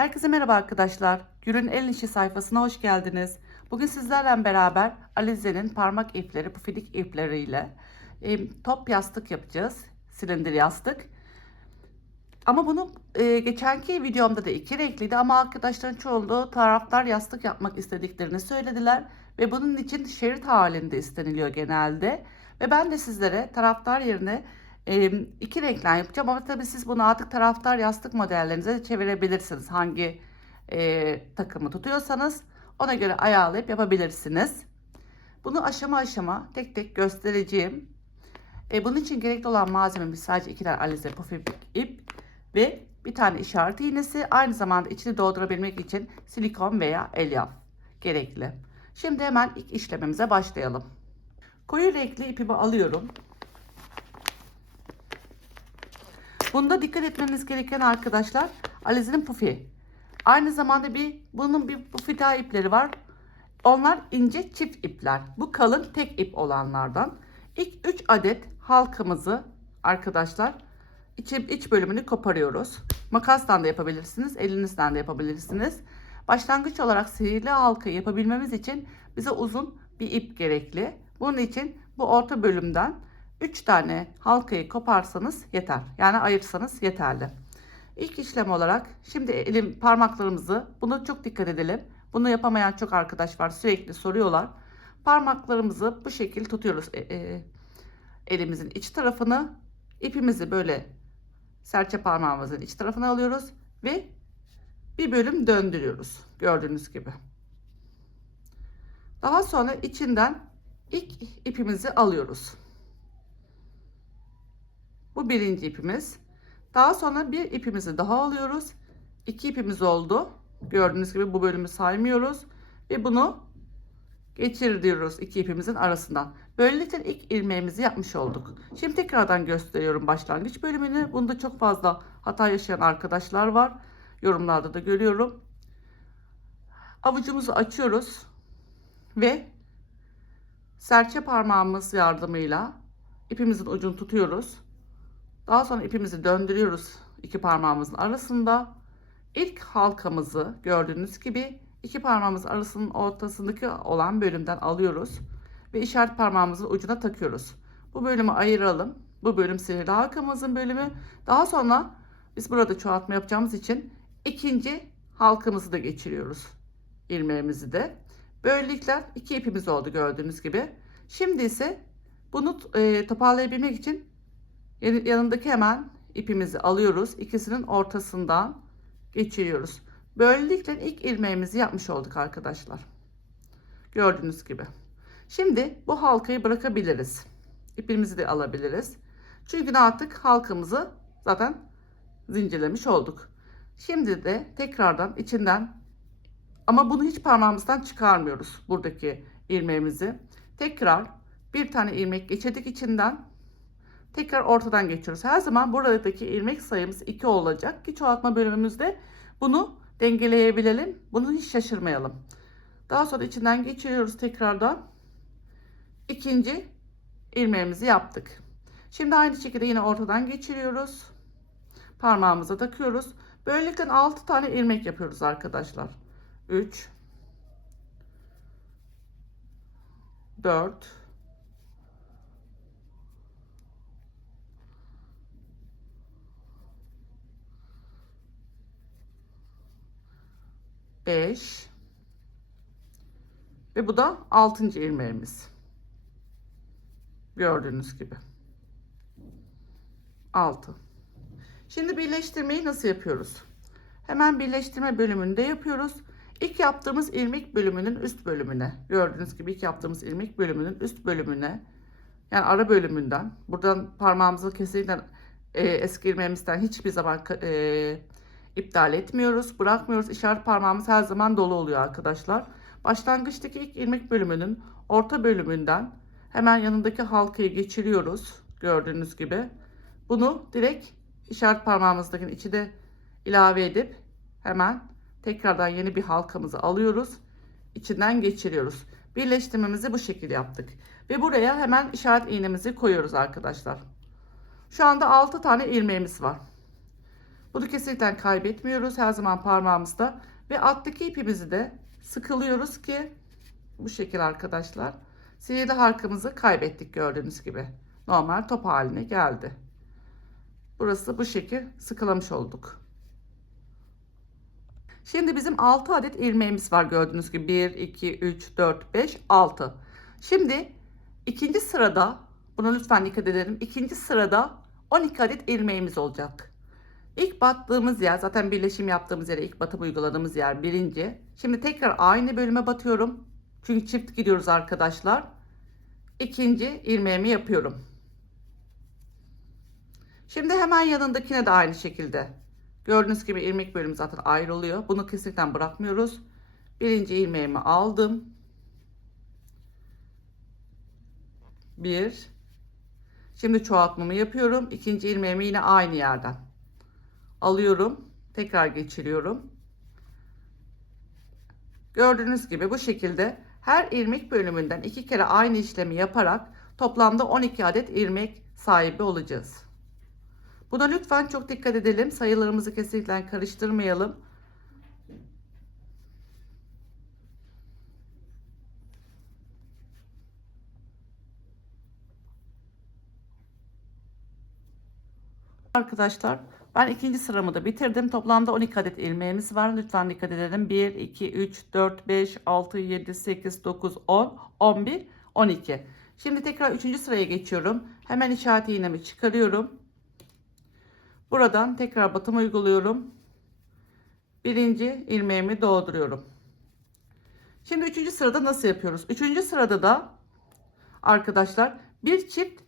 Herkese merhaba arkadaşlar. Gül'ün El İşi sayfasına hoş geldiniz. Bugün sizlerle beraber Alize'nin parmak ipleri, pufidik ipleriyle e, top yastık yapacağız. Silindir yastık. Ama bunu e, geçenki videomda da iki renkliydi ama arkadaşların çoğunluğu taraftar yastık yapmak istediklerini söylediler. Ve bunun için şerit halinde isteniliyor genelde. Ve ben de sizlere taraftar yerine e, iki renkten yapacağım ama tabii siz bunu artık taraftar yastık modellerinize de çevirebilirsiniz. Hangi e, takımı tutuyorsanız ona göre ayarlayıp yapabilirsiniz. Bunu aşama aşama tek tek göstereceğim. E, bunun için gerekli olan malzememiz sadece iki tane alize pufik ip ve bir tane işaret iğnesi. Aynı zamanda içini doldurabilmek için silikon veya elyaf gerekli. Şimdi hemen ilk işlemimize başlayalım. Koyu renkli ipimi alıyorum. Bunda dikkat etmeniz gereken arkadaşlar Alize'nin pufi. Aynı zamanda bir bunun bir pufi daha ipleri var. Onlar ince çift ipler. Bu kalın tek ip olanlardan. İlk 3 adet halkamızı arkadaşlar iç, iç bölümünü koparıyoruz. Makasla da yapabilirsiniz, elinizden de yapabilirsiniz. Başlangıç olarak sihirli halkayı yapabilmemiz için bize uzun bir ip gerekli. Bunun için bu orta bölümden 3 tane halkayı koparsanız yeter. Yani ayırsanız yeterli. İlk işlem olarak şimdi elim parmaklarımızı bunu çok dikkat edelim. Bunu yapamayan çok arkadaş var sürekli soruyorlar. Parmaklarımızı bu şekil tutuyoruz. E, e, elimizin iç tarafını ipimizi böyle serçe parmağımızın iç tarafına alıyoruz ve bir bölüm döndürüyoruz. Gördüğünüz gibi. Daha sonra içinden ilk ipimizi alıyoruz. Bu birinci ipimiz. Daha sonra bir ipimizi daha alıyoruz. İki ipimiz oldu. Gördüğünüz gibi bu bölümü saymıyoruz. Ve bunu geçir diyoruz iki ipimizin arasından. Böylelikle ilk ilmeğimizi yapmış olduk. Şimdi tekrardan gösteriyorum başlangıç bölümünü. Bunda çok fazla hata yaşayan arkadaşlar var. Yorumlarda da görüyorum. Avucumuzu açıyoruz. Ve serçe parmağımız yardımıyla ipimizin ucunu tutuyoruz. Daha sonra ipimizi döndürüyoruz iki parmağımızın arasında. İlk halkamızı gördüğünüz gibi iki parmağımız arasının ortasındaki olan bölümden alıyoruz ve işaret parmağımızın ucuna takıyoruz. Bu bölümü ayıralım. Bu bölüm sihirli halkamızın bölümü. Daha sonra biz burada çoğaltma yapacağımız için ikinci halkamızı da geçiriyoruz. ilmeğimizi de. Böylelikle iki ipimiz oldu gördüğünüz gibi. Şimdi ise bunu e, toparlayabilmek için yanındaki hemen ipimizi alıyoruz. İkisinin ortasından geçiriyoruz. Böylelikle ilk ilmeğimizi yapmış olduk arkadaşlar. Gördüğünüz gibi. Şimdi bu halkayı bırakabiliriz. İpimizi de alabiliriz. Çünkü artık halkamızı zaten zincirlemiş olduk. Şimdi de tekrardan içinden ama bunu hiç parmağımızdan çıkarmıyoruz buradaki ilmeğimizi. Tekrar bir tane ilmek geçirdik içinden tekrar ortadan geçiyoruz. Her zaman buradaki ilmek sayımız 2 olacak ki çoğaltma bölümümüzde bunu dengeleyebilelim. Bunu hiç şaşırmayalım. Daha sonra içinden geçiriyoruz tekrardan. İkinci ilmeğimizi yaptık. Şimdi aynı şekilde yine ortadan geçiriyoruz. Parmağımıza takıyoruz. Böylelikle 6 tane ilmek yapıyoruz arkadaşlar. 3 4 5 ve bu da 6. ilmeğimiz. Gördüğünüz gibi. 6. Şimdi birleştirmeyi nasıl yapıyoruz? Hemen birleştirme bölümünde yapıyoruz. İlk yaptığımız ilmek bölümünün üst bölümüne. Gördüğünüz gibi ilk yaptığımız ilmek bölümünün üst bölümüne. Yani ara bölümünden. Buradan parmağımızı kesinlikle e, eski ilmeğimizden hiçbir zaman e, iptal etmiyoruz, bırakmıyoruz. İşaret parmağımız her zaman dolu oluyor arkadaşlar. Başlangıçtaki ilk ilmek bölümünün orta bölümünden hemen yanındaki halkayı geçiriyoruz. Gördüğünüz gibi. Bunu direkt işaret parmağımızdaki içi de ilave edip hemen tekrardan yeni bir halkamızı alıyoruz. İçinden geçiriyoruz. Birleştirmemizi bu şekilde yaptık. Ve buraya hemen işaret iğnemizi koyuyoruz arkadaşlar. Şu anda 6 tane ilmeğimiz var. Bunu kesinlikle kaybetmiyoruz her zaman parmağımızda ve alttaki ipimizi de sıkılıyoruz ki bu şekil arkadaşlar. Sihirli halkamızı kaybettik gördüğünüz gibi. Normal top haline geldi. Burası bu şekil sıkılamış olduk. Şimdi bizim 6 adet ilmeğimiz var gördüğünüz gibi 1, 2, 3, 4, 5, 6. Şimdi ikinci sırada buna lütfen dikkat edelim. İkinci sırada 12 adet ilmeğimiz olacak. İlk battığımız yer zaten birleşim yaptığımız yere ilk batım uyguladığımız yer birinci. Şimdi tekrar aynı bölüme batıyorum. Çünkü çift gidiyoruz arkadaşlar. İkinci ilmeğimi yapıyorum. Şimdi hemen yanındakine de aynı şekilde. Gördüğünüz gibi ilmek bölümü zaten ayrılıyor. Bunu kesinlikle bırakmıyoruz. Birinci ilmeğimi aldım. Bir. Şimdi çoğaltmamı yapıyorum. İkinci ilmeğimi yine aynı yerden alıyorum. Tekrar geçiriyorum. Gördüğünüz gibi bu şekilde her ilmek bölümünden iki kere aynı işlemi yaparak toplamda 12 adet ilmek sahibi olacağız. Buna lütfen çok dikkat edelim. Sayılarımızı kesinlikle karıştırmayalım. Arkadaşlar ben ikinci sıramı da bitirdim. Toplamda 12 adet ilmeğimiz var. Lütfen dikkat edelim. 1, 2, 3, 4, 5, 6, 7, 8, 9, 10, 11, 12. Şimdi tekrar 3. sıraya geçiyorum. Hemen işaret iğnemi çıkarıyorum. Buradan tekrar batım uyguluyorum. Birinci ilmeğimi dolduruyorum. Şimdi 3. sırada nasıl yapıyoruz? 3. sırada da arkadaşlar bir çift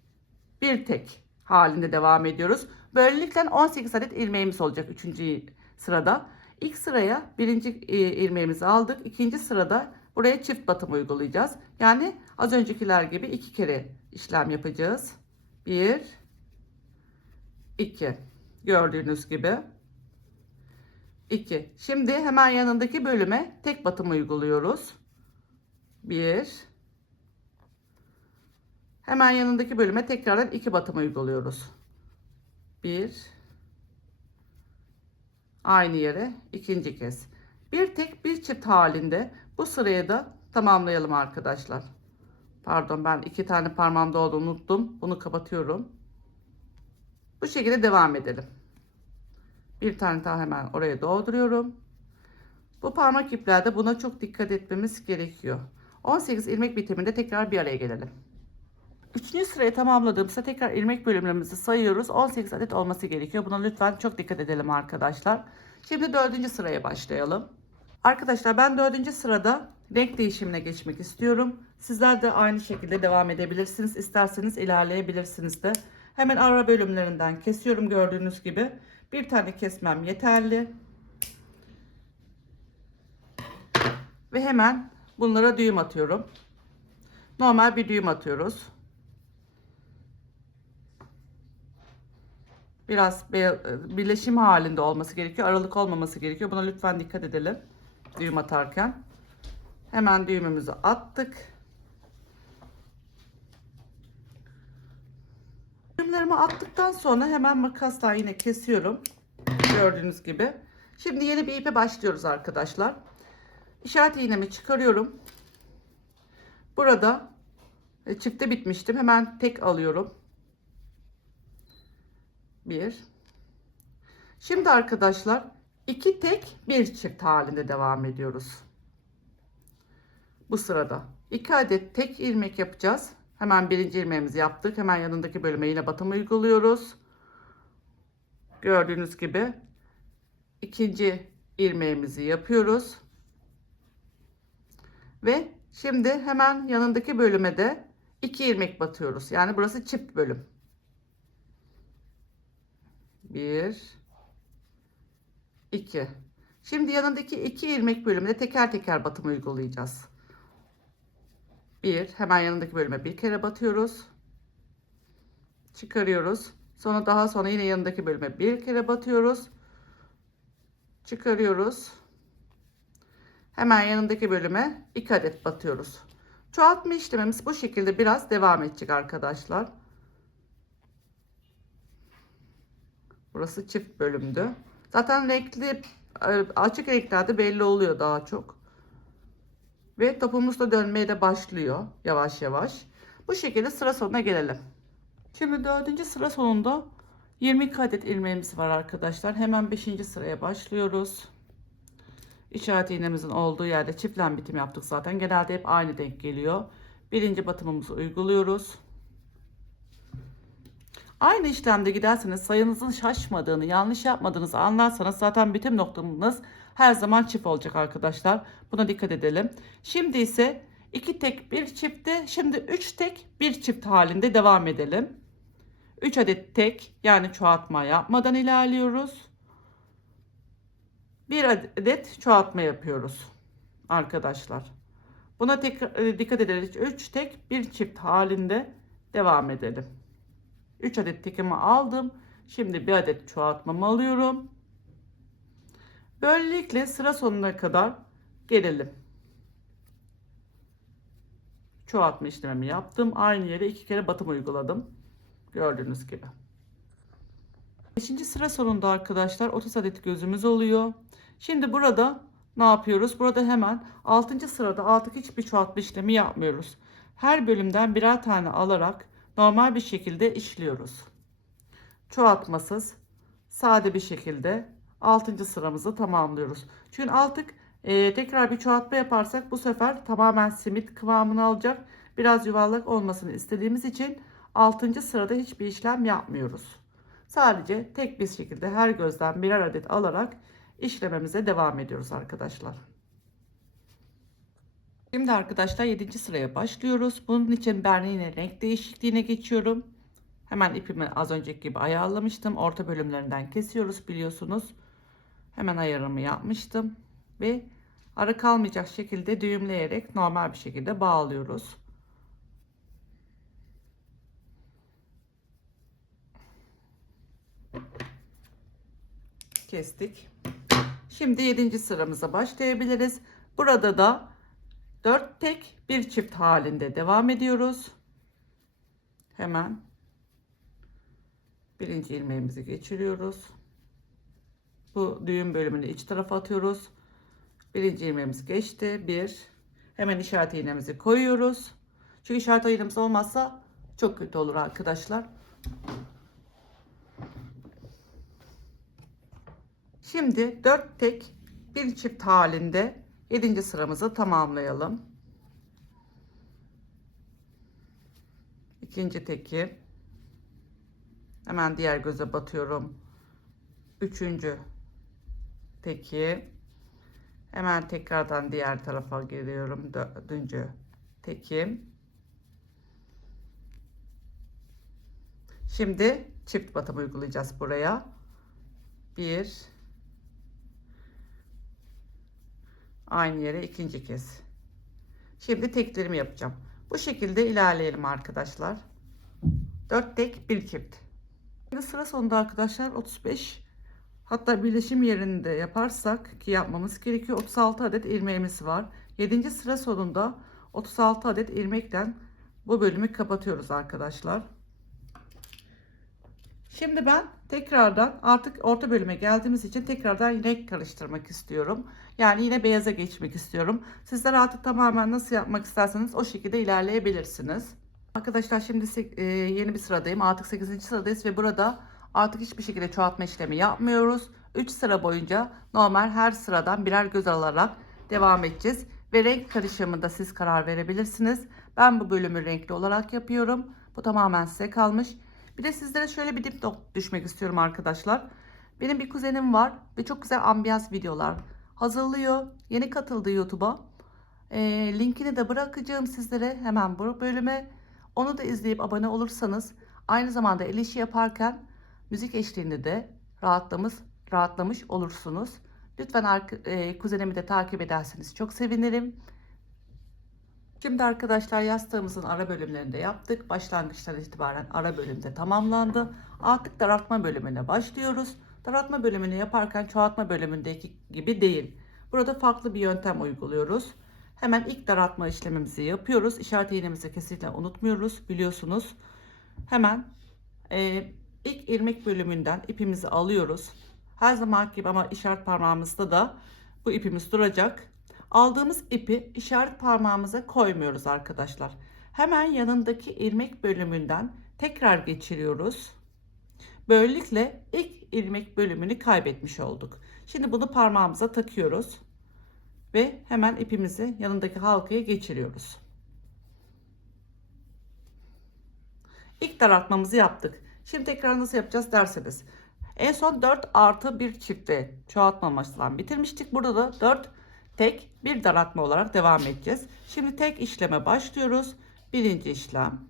bir tek halinde devam ediyoruz. Böylelikle 18 adet ilmeğimiz olacak 3. sırada. İlk sıraya birinci e, ilmeğimizi aldık. İkinci sırada buraya çift batım uygulayacağız. Yani az öncekiler gibi iki kere işlem yapacağız. 1 2 gördüğünüz gibi 2. Şimdi hemen yanındaki bölüme tek batım uyguluyoruz. 1 Hemen yanındaki bölüme tekrardan iki batım uyguluyoruz. Bir aynı yere ikinci kez. Bir tek bir çift halinde bu sırayı da tamamlayalım arkadaşlar. Pardon ben iki tane parmağımda olduğunu unuttum. Bunu kapatıyorum. Bu şekilde devam edelim. Bir tane daha hemen oraya dolduruyorum. Bu parmak iplerde buna çok dikkat etmemiz gerekiyor. 18 ilmek bitiminde tekrar bir araya gelelim. Üçüncü sırayı tamamladığımızda tekrar ilmek bölümlerimizi sayıyoruz. 18 adet olması gerekiyor. Buna lütfen çok dikkat edelim arkadaşlar. Şimdi dördüncü sıraya başlayalım. Arkadaşlar ben dördüncü sırada renk değişimine geçmek istiyorum. Sizler de aynı şekilde devam edebilirsiniz. İsterseniz ilerleyebilirsiniz de. Hemen ara bölümlerinden kesiyorum gördüğünüz gibi. Bir tane kesmem yeterli. Ve hemen bunlara düğüm atıyorum. Normal bir düğüm atıyoruz. Biraz birleşim halinde olması gerekiyor. Aralık olmaması gerekiyor. Buna lütfen dikkat edelim. Düğüm atarken. Hemen düğümümüzü attık. Düğümlerimi attıktan sonra hemen makasla yine kesiyorum. Gördüğünüz gibi. Şimdi yeni bir ipe başlıyoruz arkadaşlar. İşaret iğnemi çıkarıyorum. Burada e, çifte bitmiştim. Hemen tek alıyorum. Bir. Şimdi arkadaşlar iki tek bir çift halinde devam ediyoruz. Bu sırada iki adet tek ilmek yapacağız. Hemen birinci ilmeğimizi yaptık. Hemen yanındaki bölüme yine batım uyguluyoruz. Gördüğünüz gibi ikinci ilmeğimizi yapıyoruz. Ve şimdi hemen yanındaki bölüme de iki ilmek batıyoruz. Yani burası çift bölüm. 1 2 Şimdi yanındaki iki ilmek bölümüne teker teker batım uygulayacağız. 1 hemen yanındaki bölüme bir kere batıyoruz. Çıkarıyoruz. Sonra daha sonra yine yanındaki bölüme bir kere batıyoruz. Çıkarıyoruz. Hemen yanındaki bölüme 2 adet batıyoruz. Çoğaltma işlemimiz bu şekilde biraz devam edecek arkadaşlar. Burası çift bölümdü. Zaten renkli e, açık renklerde belli oluyor daha çok. Ve topumuz da dönmeye de başlıyor yavaş yavaş. Bu şekilde sıra sonuna gelelim. Şimdi dördüncü sıra sonunda 22 adet ilmeğimiz var arkadaşlar. Hemen 5. sıraya başlıyoruz. İşaret iğnemizin olduğu yerde çiftlen bitim yaptık zaten. Genelde hep aynı denk geliyor. Birinci batımımızı uyguluyoruz. Aynı işlemde giderseniz sayınızın şaşmadığını, yanlış yapmadığınızı anlarsanız zaten bitim noktamız her zaman çift olacak arkadaşlar. Buna dikkat edelim. Şimdi ise iki tek bir çiftte, şimdi üç tek bir çift halinde devam edelim. 3 adet tek yani çoğaltma yapmadan ilerliyoruz. Bir adet çoğaltma yapıyoruz arkadaşlar. Buna tekrar e, dikkat ederiz. 3 tek bir çift halinde devam edelim. 3 adet tekimi aldım. Şimdi bir adet çoğaltmamı alıyorum. Böylelikle sıra sonuna kadar gelelim. Çoğaltma işlemimi yaptım. Aynı yere iki kere batım uyguladım. Gördüğünüz gibi. 5. sıra sonunda arkadaşlar 30 adet gözümüz oluyor. Şimdi burada ne yapıyoruz? Burada hemen 6. sırada artık hiçbir çoğaltma işlemi yapmıyoruz. Her bölümden birer tane alarak normal bir şekilde işliyoruz. Çoğaltmasız sade bir şekilde 6. sıramızı tamamlıyoruz. Çünkü artık e, tekrar bir çoğaltma yaparsak bu sefer tamamen simit kıvamını alacak. Biraz yuvarlak olmasını istediğimiz için 6. sırada hiçbir işlem yapmıyoruz. Sadece tek bir şekilde her gözden birer adet alarak işlememize devam ediyoruz arkadaşlar. Şimdi arkadaşlar 7. sıraya başlıyoruz. Bunun için ben yine renk değişikliğine geçiyorum. Hemen ipimi az önceki gibi ayarlamıştım. Orta bölümlerinden kesiyoruz biliyorsunuz. Hemen ayarımı yapmıştım. Ve ara kalmayacak şekilde düğümleyerek normal bir şekilde bağlıyoruz. Kestik. Şimdi 7. sıramıza başlayabiliriz. Burada da 4 tek bir çift halinde devam ediyoruz. Hemen birinci ilmeğimizi geçiriyoruz. Bu düğüm bölümünü iç tarafa atıyoruz. Birinci ilmeğimiz geçti. Bir. Hemen işaret iğnemizi koyuyoruz. Çünkü işaret iğnemiz olmazsa çok kötü olur arkadaşlar. Şimdi 4 tek bir çift halinde 7. sıramızı tamamlayalım. İkinci teki hemen diğer göze batıyorum. Üçüncü teki hemen tekrardan diğer tarafa geliyorum. Dördüncü teki Şimdi çift batım uygulayacağız buraya. Bir aynı yere ikinci kez. Şimdi teklerimi yapacağım. Bu şekilde ilerleyelim arkadaşlar. 4 tek bir çift. Şimdi sıra sonunda arkadaşlar 35 hatta birleşim yerinde yaparsak ki yapmamız gerekiyor 36 adet ilmeğimiz var. 7. sıra sonunda 36 adet ilmekten bu bölümü kapatıyoruz arkadaşlar. Şimdi ben tekrardan artık orta bölüme geldiğimiz için tekrardan renk karıştırmak istiyorum. Yani yine beyaza geçmek istiyorum. Sizler artık tamamen nasıl yapmak isterseniz o şekilde ilerleyebilirsiniz. Arkadaşlar şimdi e, yeni bir sıradayım. Artık 8. sıradayız ve burada artık hiçbir şekilde çoğaltma işlemi yapmıyoruz. 3 sıra boyunca normal her sıradan birer göz alarak devam edeceğiz. Ve renk karışımında siz karar verebilirsiniz. Ben bu bölümü renkli olarak yapıyorum. Bu tamamen size kalmış. Bir de sizlere şöyle bir dipnot düşmek istiyorum arkadaşlar. Benim bir kuzenim var ve çok güzel ambiyans videolar hazırlıyor. Yeni katıldı YouTube'a. E, linkini de bırakacağım sizlere hemen bu bölüme. Onu da izleyip abone olursanız aynı zamanda el işi yaparken müzik eşliğinde de rahatlamış, rahatlamış olursunuz. Lütfen e, kuzenimi de takip ederseniz çok sevinirim. Şimdi arkadaşlar yastığımızın ara bölümlerinde yaptık. Başlangıçtan itibaren ara bölümde tamamlandı. Artık daraltma bölümüne başlıyoruz. Daraltma bölümünü yaparken çoğaltma bölümündeki gibi değil. Burada farklı bir yöntem uyguluyoruz. Hemen ilk daraltma işlemimizi yapıyoruz. İşaret iğnemizi kesinlikle unutmuyoruz biliyorsunuz. Hemen e, ilk ilmek bölümünden ipimizi alıyoruz. Her zaman gibi ama işaret parmağımızda da bu ipimiz duracak. Aldığımız ipi işaret parmağımıza koymuyoruz arkadaşlar. Hemen yanındaki ilmek bölümünden tekrar geçiriyoruz. Böylelikle ilk ilmek bölümünü kaybetmiş olduk. Şimdi bunu parmağımıza takıyoruz ve hemen ipimizi yanındaki halkaya geçiriyoruz. İlk daraltmamızı yaptık. Şimdi tekrar nasıl yapacağız derseniz. En son 4 artı 1 çifte çoğaltma amaçlan bitirmiştik. Burada da 4 tek bir daraltma olarak devam edeceğiz. Şimdi tek işleme başlıyoruz. Birinci işlem.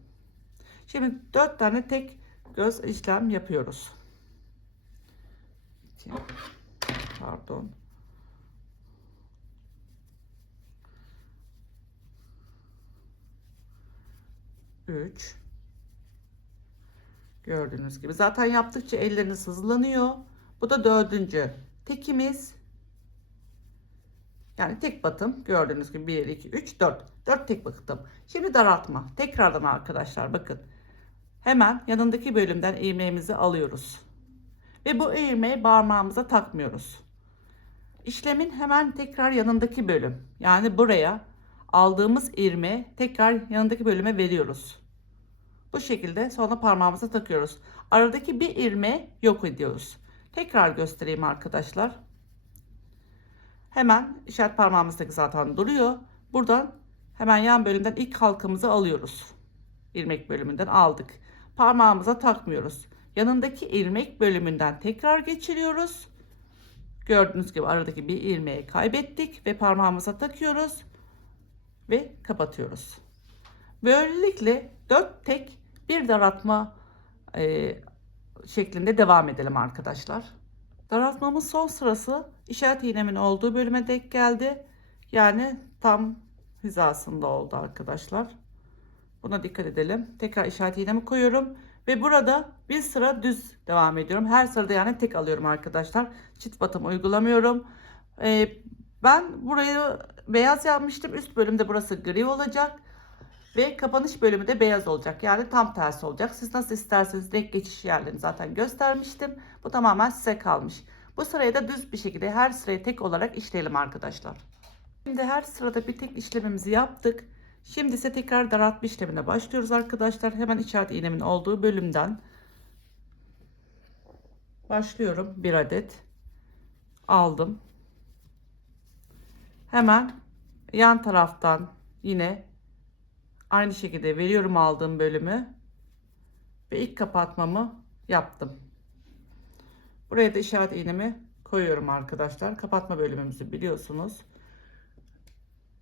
Şimdi 4 tane tek göz işlem yapıyoruz. Pardon. Üç. Gördüğünüz gibi. Zaten yaptıkça elleriniz hızlanıyor. Bu da dördüncü tekimiz. Yani tek batım. Gördüğünüz gibi 1, 2, 3, 4. 4 tek batım. Şimdi daraltma. Tekrardan arkadaşlar bakın. Hemen yanındaki bölümden ilmeğimizi alıyoruz. Ve bu ilmeği parmağımıza takmıyoruz. İşlemin hemen tekrar yanındaki bölüm. Yani buraya aldığımız ilmeği tekrar yanındaki bölüme veriyoruz. Bu şekilde sonra parmağımıza takıyoruz. Aradaki bir ilmeği yok ediyoruz. Tekrar göstereyim arkadaşlar. Hemen işaret parmağımızdaki zaten duruyor. Buradan hemen yan bölümden ilk halkamızı alıyoruz. İlmek bölümünden aldık. Parmağımıza takmıyoruz. Yanındaki ilmek bölümünden tekrar geçiriyoruz. Gördüğünüz gibi aradaki bir ilmeği kaybettik ve parmağımıza takıyoruz ve kapatıyoruz. Böylelikle 4 tek bir daraltma e, şeklinde devam edelim arkadaşlar. Daraltmamın son sırası işaret iğnemin olduğu bölüme denk geldi. Yani tam hizasında oldu arkadaşlar. Buna dikkat edelim. Tekrar işaret iğnemi koyuyorum. Ve burada bir sıra düz devam ediyorum. Her sırada yani tek alıyorum arkadaşlar. Çift batım uygulamıyorum. Ee, ben burayı beyaz yapmıştım. Üst bölümde burası gri olacak. Ve kapanış bölümü de beyaz olacak. Yani tam tersi olacak. Siz nasıl isterseniz renk geçiş yerlerini zaten göstermiştim. Bu tamamen size kalmış. Bu sırayı da düz bir şekilde her sırayı tek olarak işleyelim arkadaşlar. Şimdi her sırada bir tek işlemimizi yaptık. Şimdi ise tekrar daraltma işlemine başlıyoruz arkadaşlar. Hemen işaret iğnemin olduğu bölümden başlıyorum. Bir adet aldım. Hemen yan taraftan yine aynı şekilde veriyorum aldığım bölümü ve ilk kapatmamı yaptım. Buraya da işaret iğnemi koyuyorum arkadaşlar. Kapatma bölümümüzü biliyorsunuz.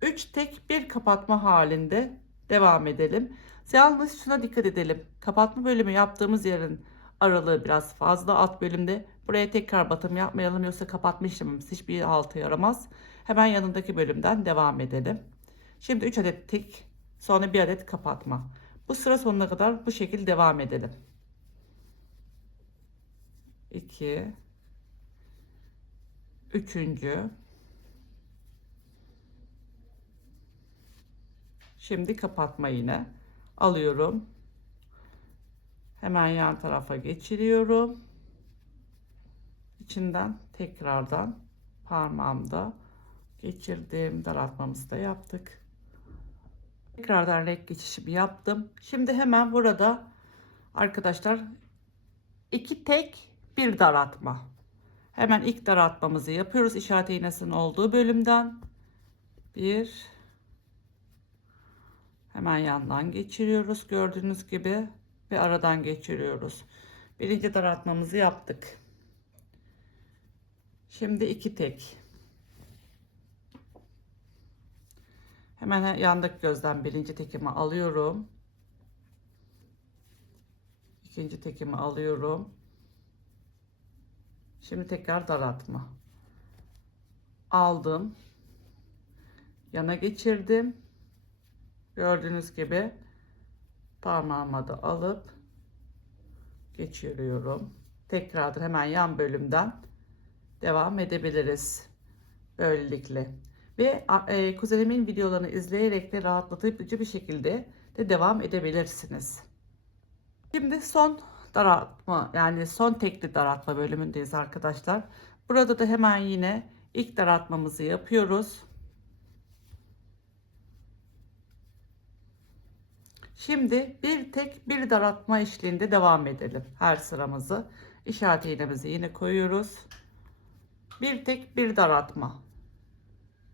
3 tek bir kapatma halinde devam edelim. Yalnız şuna dikkat edelim. Kapatma bölümü yaptığımız yerin aralığı biraz fazla alt bölümde. Buraya tekrar batım yapmayalım yoksa kapatma işlemimiz hiçbir altı yaramaz. Hemen yanındaki bölümden devam edelim. Şimdi 3 adet tek sonra bir adet kapatma. Bu sıra sonuna kadar bu şekilde devam edelim. 2 üçüncü Şimdi kapatma yine alıyorum. Hemen yan tarafa geçiriyorum. İçinden tekrardan parmağımda geçirdim. Daraltmamızı da yaptık. Tekrardan renk geçişimi yaptım. Şimdi hemen burada arkadaşlar iki tek bir daraltma. Hemen ilk daraltmamızı yapıyoruz. İşaret iğnesinin olduğu bölümden. Bir Hemen yandan geçiriyoruz gördüğünüz gibi ve aradan geçiriyoruz. Birinci daraltmamızı yaptık. Şimdi iki tek. Hemen yandaki gözden birinci tekimi alıyorum. İkinci tekimi alıyorum. Şimdi tekrar daraltma. Aldım. Yana geçirdim Gördüğünüz gibi parmağıma da alıp geçiriyorum. Tekrardan hemen yan bölümden devam edebiliriz. Böylelikle. Ve e, kuzenimin videolarını izleyerek de rahatlatıcı bir şekilde de devam edebilirsiniz. Şimdi son daraltma yani son tekli daraltma bölümündeyiz arkadaşlar. Burada da hemen yine ilk daraltmamızı yapıyoruz. Şimdi bir tek bir daraltma eşliğinde devam edelim her sıramızı. İşaret iğnemizi yine koyuyoruz. Bir tek bir daraltma.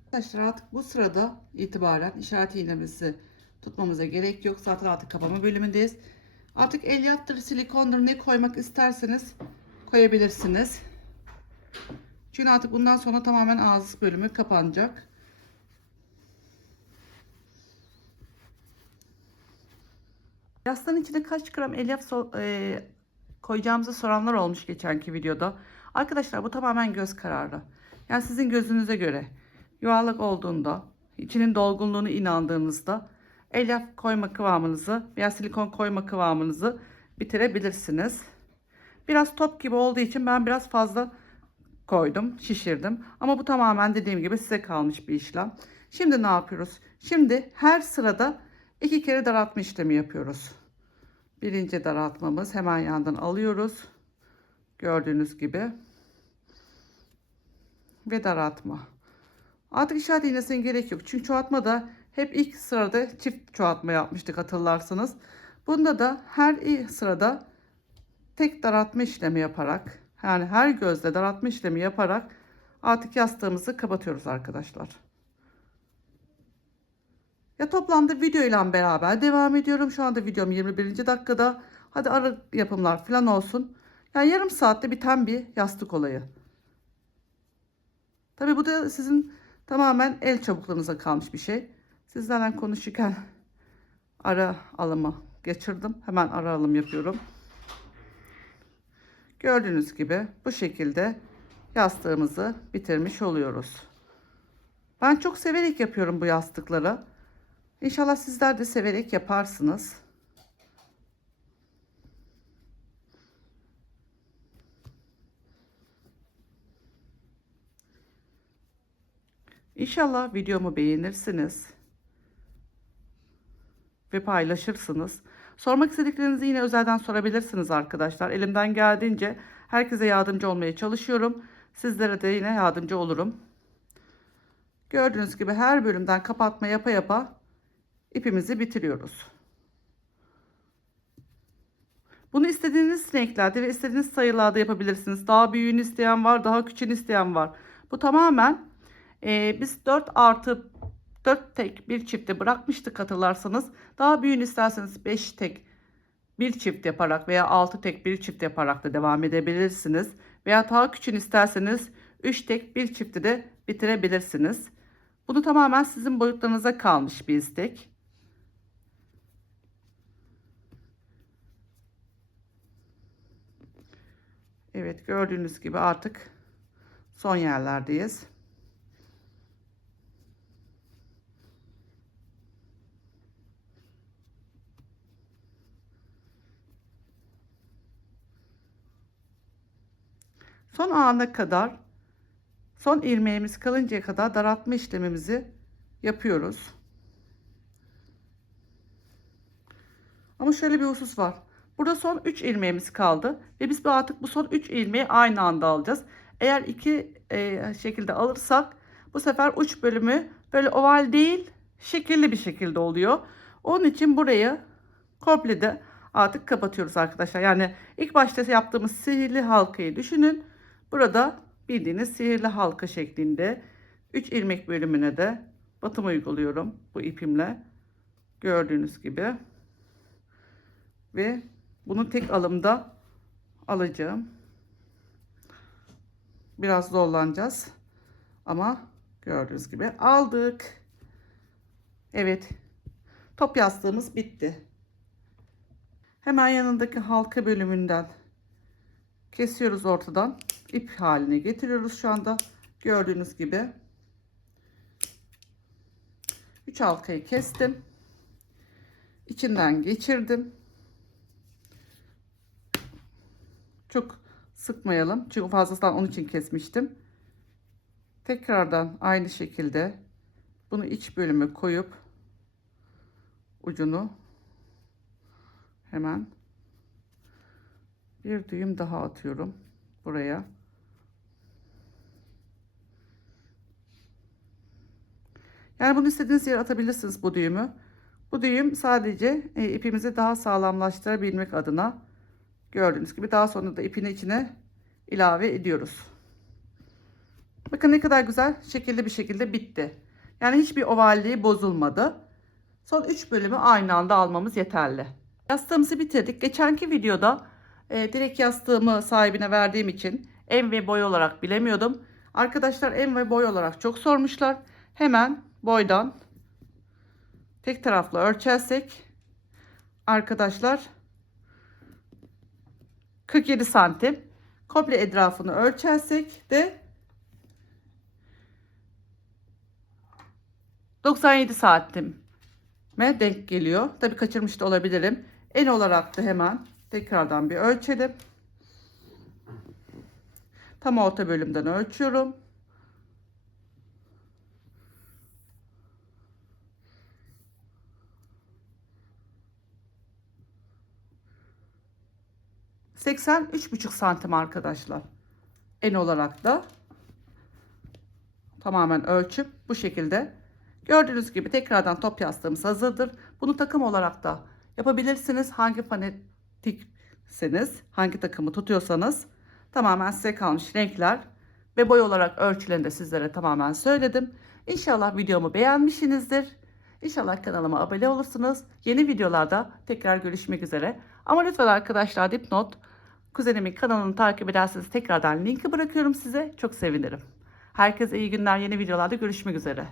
Arkadaşlar artık bu sırada itibaren işaret iğnemizi tutmamıza gerek yok. Zaten artık kapama bölümündeyiz. Artık elyafdır, silikondur ne koymak isterseniz koyabilirsiniz. Çünkü artık bundan sonra tamamen ağız bölümü kapanacak. Yastığın içine kaç gram elyaf so e, koyacağımızı soranlar olmuş geçenki videoda. Arkadaşlar bu tamamen göz kararı. Yani sizin gözünüze göre yuvarlak olduğunda, içinin dolgunluğunu inandığınızda elyaf koyma kıvamınızı veya silikon koyma kıvamınızı bitirebilirsiniz. Biraz top gibi olduğu için ben biraz fazla koydum, şişirdim. Ama bu tamamen dediğim gibi size kalmış bir işlem. Şimdi ne yapıyoruz? Şimdi her sırada iki kere daraltma işlemi yapıyoruz. Birinci daraltmamız hemen yandan alıyoruz. Gördüğünüz gibi. Ve daraltma. Artık işaret iğnesine gerek yok. Çünkü çoğaltmada hep ilk sırada çift çoğaltma yapmıştık hatırlarsanız. Bunda da her sırada tek daraltma işlemi yaparak yani her gözde daraltma işlemi yaparak artık yastığımızı kapatıyoruz arkadaşlar. Ya toplamda video ile beraber devam ediyorum. Şu anda videom 21. dakikada. Hadi ara yapımlar falan olsun. Yani yarım saatte biten bir yastık olayı. Tabi bu da sizin tamamen el çabukluğunuza kalmış bir şey. Sizlerle konuşurken ara alımı geçirdim. Hemen ara alım yapıyorum. Gördüğünüz gibi bu şekilde yastığımızı bitirmiş oluyoruz. Ben çok severek yapıyorum bu yastıkları. İnşallah sizler de severek yaparsınız. İnşallah videomu beğenirsiniz ve paylaşırsınız. Sormak istediklerinizi yine özelden sorabilirsiniz arkadaşlar. Elimden geldiğince herkese yardımcı olmaya çalışıyorum. Sizlere de yine yardımcı olurum. Gördüğünüz gibi her bölümden kapatma yapa yapa ipimizi bitiriyoruz. Bunu istediğiniz renklerde ve istediğiniz sayılarda yapabilirsiniz. Daha büyüğünü isteyen var, daha küçüğünü isteyen var. Bu tamamen e, biz 4 artı 4 tek bir çifte bırakmıştık hatırlarsanız. Daha büyüğünü isterseniz 5 tek bir çift yaparak veya 6 tek bir çift yaparak da devam edebilirsiniz. Veya daha küçüğünü isterseniz 3 tek bir çifti de bitirebilirsiniz. Bunu tamamen sizin boyutlarınıza kalmış bir istek. Evet gördüğünüz gibi artık son yerlerdeyiz. Son ana kadar son ilmeğimiz kalıncaya kadar daraltma işlemimizi yapıyoruz. Ama şöyle bir husus var. Burada son 3 ilmeğimiz kaldı ve biz artık bu son 3 ilmeği aynı anda alacağız. Eğer iki e, şekilde alırsak bu sefer uç bölümü böyle oval değil şekilli bir şekilde oluyor. Onun için burayı komple de artık kapatıyoruz arkadaşlar. Yani ilk başta yaptığımız sihirli halkayı düşünün. Burada bildiğiniz sihirli halka şeklinde 3 ilmek bölümüne de batım uyguluyorum bu ipimle. Gördüğünüz gibi. Ve bunu tek alımda alacağım. Biraz zorlanacağız. Ama gördüğünüz gibi aldık. Evet. Top yastığımız bitti. Hemen yanındaki halka bölümünden kesiyoruz ortadan. ip haline getiriyoruz şu anda. Gördüğünüz gibi. 3 halkayı kestim. İçinden geçirdim. Çok sıkmayalım. Çünkü fazlasından onun için kesmiştim. Tekrardan aynı şekilde bunu iç bölümü koyup ucunu hemen Bir düğüm daha atıyorum buraya. Yani bunu istediğiniz yere atabilirsiniz bu düğümü. Bu düğüm sadece e, ipimizi daha sağlamlaştırabilmek adına gördüğünüz gibi daha sonra da ipini içine ilave ediyoruz. Bakın ne kadar güzel şekilli bir şekilde bitti. Yani hiçbir ovalliği bozulmadı. Son 3 bölümü aynı anda almamız yeterli. Yastığımızı bitirdik. Geçenki videoda e, direkt yastığımı sahibine verdiğim için en ve boy olarak bilemiyordum. Arkadaşlar en ve boy olarak çok sormuşlar. Hemen boydan tek taraflı ölçersek arkadaşlar 47 santim komple etrafını ölçersek de 97 santime denk geliyor. Tabi kaçırmış da olabilirim. En olarak da hemen tekrardan bir ölçelim. Tam orta bölümden ölçüyorum. Seksen üç buçuk santim arkadaşlar. En olarak da tamamen ölçüp bu şekilde gördüğünüz gibi tekrardan top yastığımız hazırdır. Bunu takım olarak da yapabilirsiniz. Hangi fanatikseniz, hangi takımı tutuyorsanız tamamen size kalmış renkler ve boy olarak ölçülerini de sizlere tamamen söyledim. İnşallah videomu beğenmişsinizdir. İnşallah kanalıma abone olursunuz. Yeni videolarda tekrar görüşmek üzere. Ama lütfen arkadaşlar dipnot kuzenimin kanalını takip ederseniz tekrardan linki bırakıyorum size. Çok sevinirim. Herkese iyi günler. Yeni videolarda görüşmek üzere.